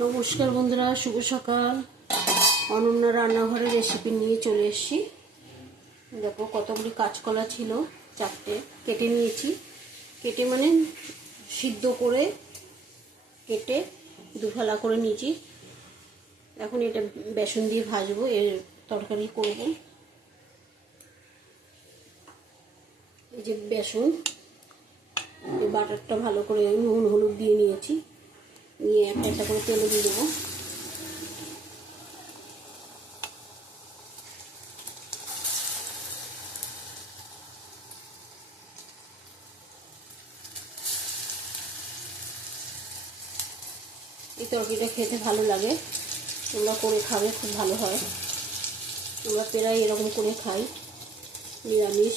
নমস্কার বন্ধুরা, শুভ সকাল। অনন্য রান্নাঘরের রেসিপি নিয়ে চলে এসেছি। দেখো কতগুলি কাঁচকলা ছিল, চারটে কেটে নিয়েছি। কেটে মানে সিদ্ধ করে কেটে দুফালা করে নিয়েছি। এখন এটা বেসন দিয়ে ভাজবো, এর তরকারি করব। এই যে বেসন বাটারটা ভালো করে নুন, হলুদ দিয়ে নিয়েছি। নিয়ে একটা একটা করে তেলে দিয়ে দেবো। এই তরকারিটা খেতে ভালো লাগে। তোমরা করে খাবে, খুব ভালো হয়। আমরা প্রায় এরকম করে খাই, নিরামিষ।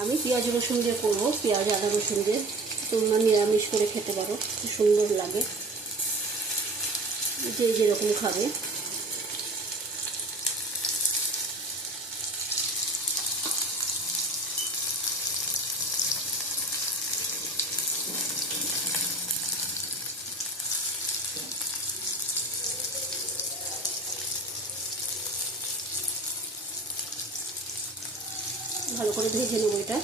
আমি পেঁয়াজ রসুন দিয়ে করব, পেঁয়াজ, আদা রসুন দিয়ে। তোমরা নিরামিষ করে খেতে পারো সুন্দর লাগে। যে যেরকম খাবে। ভালো করে ভেজে নেব এটা।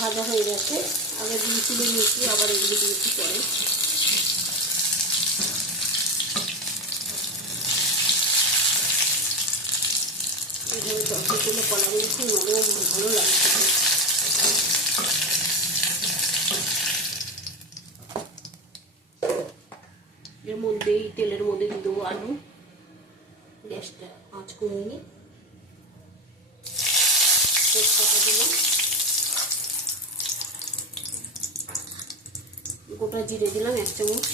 ভাজা হয়ে গেছে। আগে দিয়ে তুলে নিয়েছি, আবার এগুলো দিয়েছি পরে। এইভাবে তরকারি করলে কলাগুলো খুব নরম ভালো লাগে খেতে। এর মধ্যেই তেলের মধ্যে দিয়ে দেবো আলু। গ্যাসটা আঁচ কমিয়ে তেজপাতা দিলাম গোটা জিরে দিলাম এক চামচ।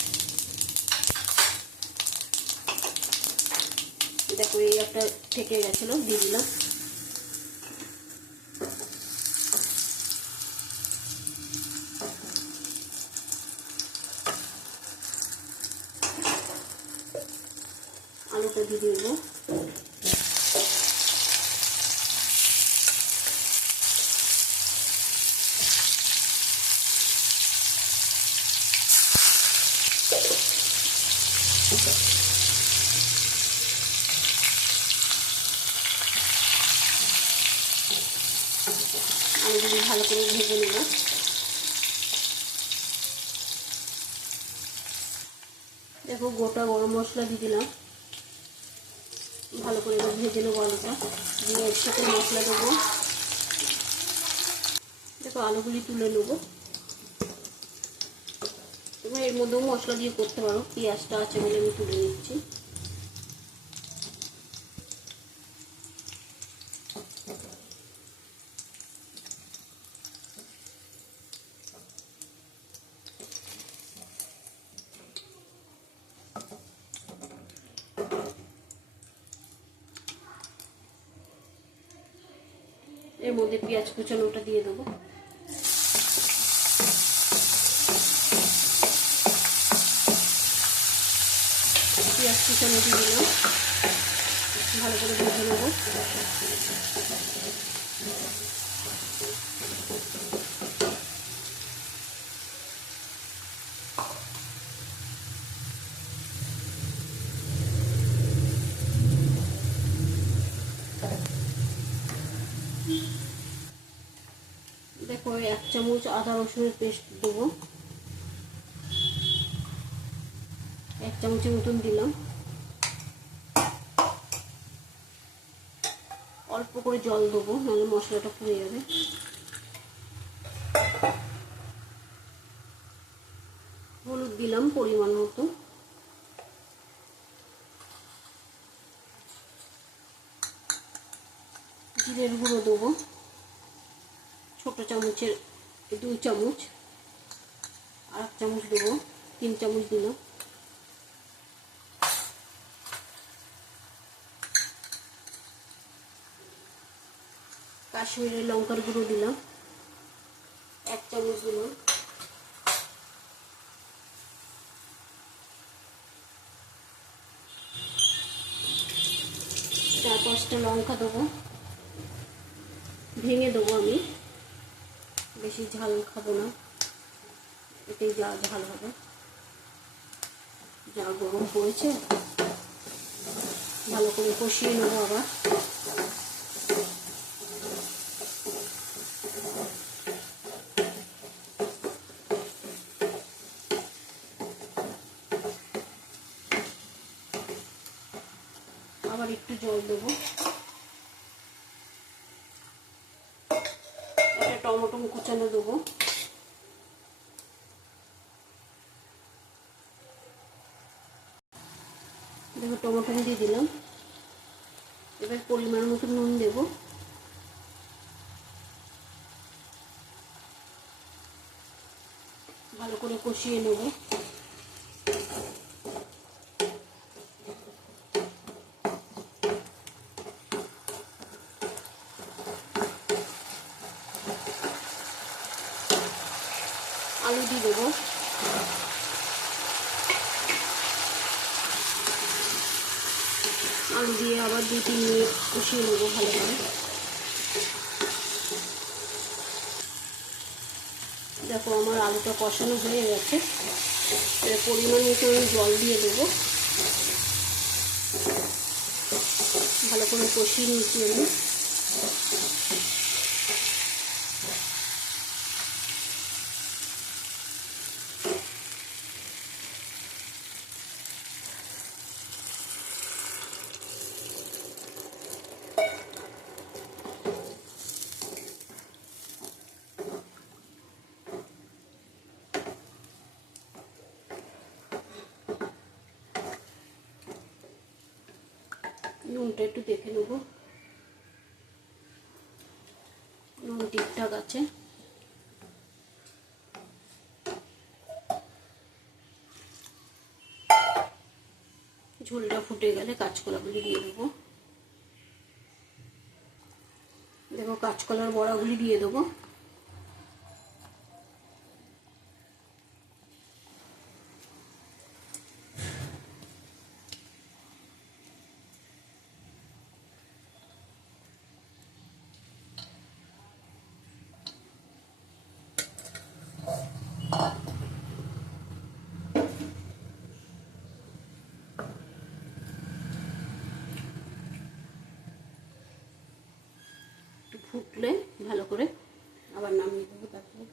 দেখো এই একটা থেকে গেছিল দিয়ে দিলাম আলুটা দিয়ে দেবো আলুগুলি ভালো করে ভেজে নেব। দেখো গোটা গরম মশলা দিয়ে দিলাম। ভালো করে এবার ভেজে নেব আলুটা। দিয়ে একসাথে মশলা দেবো। দেখো আলুগুলি তুলে নেব। তোমরা এর মধ্যেও মশলা দিয়ে করতে পারো। পেঁয়াজটা আছে বলে আমি তুলে নিচ্ছি। এর মধ্যে পেঁয়াজ কুচানোটা দিয়ে দেবো। পেঁয়াজ কুচানো দিয়ে দিলাম। ভালো করে ভেজে নেব। দেখো এক চামচ আদা রসুনের পেস্ট দেবো। এক চামচের মতন দিলাম। অল্প করে জল দেবো, নাহলে মশলাটা পুড়ে যাবে। হলুদ দিলাম পরিমাণ মতো। জিরের গুঁড়ো দেবো। চামচের দুই চামচ, আর এক চামচ দেবো, তিন চামচ দিলাম। কাশ্মীরের লঙ্কার গুঁড়ো দিলাম, এক চামচ দিলাম। চার পাঁচটা লঙ্কা দেবো। ভেঙে দেবো আমি। বেশি ঝাল খাব না। এতেই যা ঝাল হবে। যা গরম পড়েছে, ভালো করে কষিয়ে নেব আবার। আবার একটু জল দেবো একটা টমেটো কুচানো দেবো। দেখো, টমেটো দিয়ে দিলাম। এবার পরিমাণ মতো নুন দেব। ভালো করে কষিয়ে নেব আলু দিয়ে দেবো আলু দিয়ে আবার দু তিন মিনিট কষিয়ে নেব ভালো করে দেখো আমার আলুটা কষানো হয়ে গেছে। এবার পরিমাণ মতো আমি জল দিয়ে দেবো। ভালো করে কষিয়ে নিয়েছি আমি। নুনটা একটু দেখে নেব। নুন ঠিকঠাক আছে। ঝোলটা ফুটে গেলে কাঁচকলাগুলি দিয়ে দেবো। দেখো কাঁচকলার বড়াগুলি দিয়ে দেবো একটু ফুটলে ভালো করে আবার নামিয়ে দেবো তারপরে।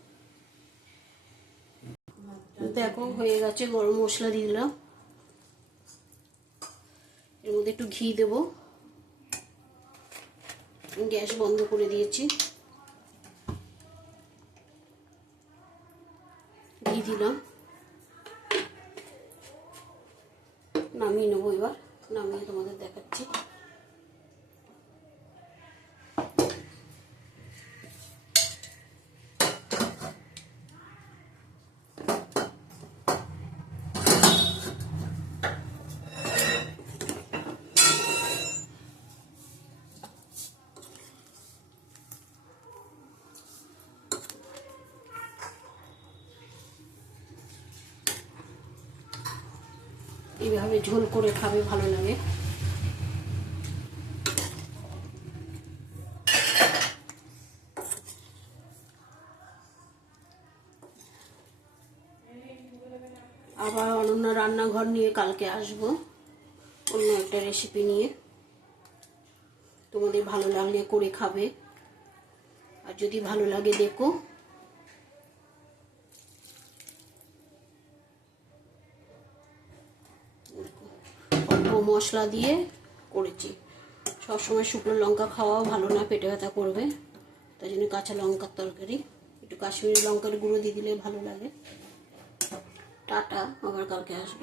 দেখো, হয়ে গেছে, গরম মশলা দিয়ে দিলাম। এর মধ্যে একটু ঘি দেব। গ্যাস বন্ধ করে দিয়েছি। ঘি দিলাম। নামিয়ে নেব এবার। নামিয়ে তোমাদের দেখাচ্ছি। এইভাবে ঝোল করে খাবে, ভালো লাগে। আবার অনন্য রান্নাঘর নিয়ে কালকে আসব, অন্য একটা রেসিপি নিয়ে। তোমাদের ভালো লাগলে করে খাবে। আর যদি ভালো লাগে দেখো। মশলা দিয়ে করেছি। সবসময় শুকনো লঙ্কা খাওয়াও ভালো না, পেটে ব্যথা করবে। তাই জন্য কাঁচা লঙ্কার তরকারি। একটু কাশ্মীরি লঙ্কার গুঁড়ো দিয়ে দিলে ভালো লাগে। টাটা, আবার কালকে আসব।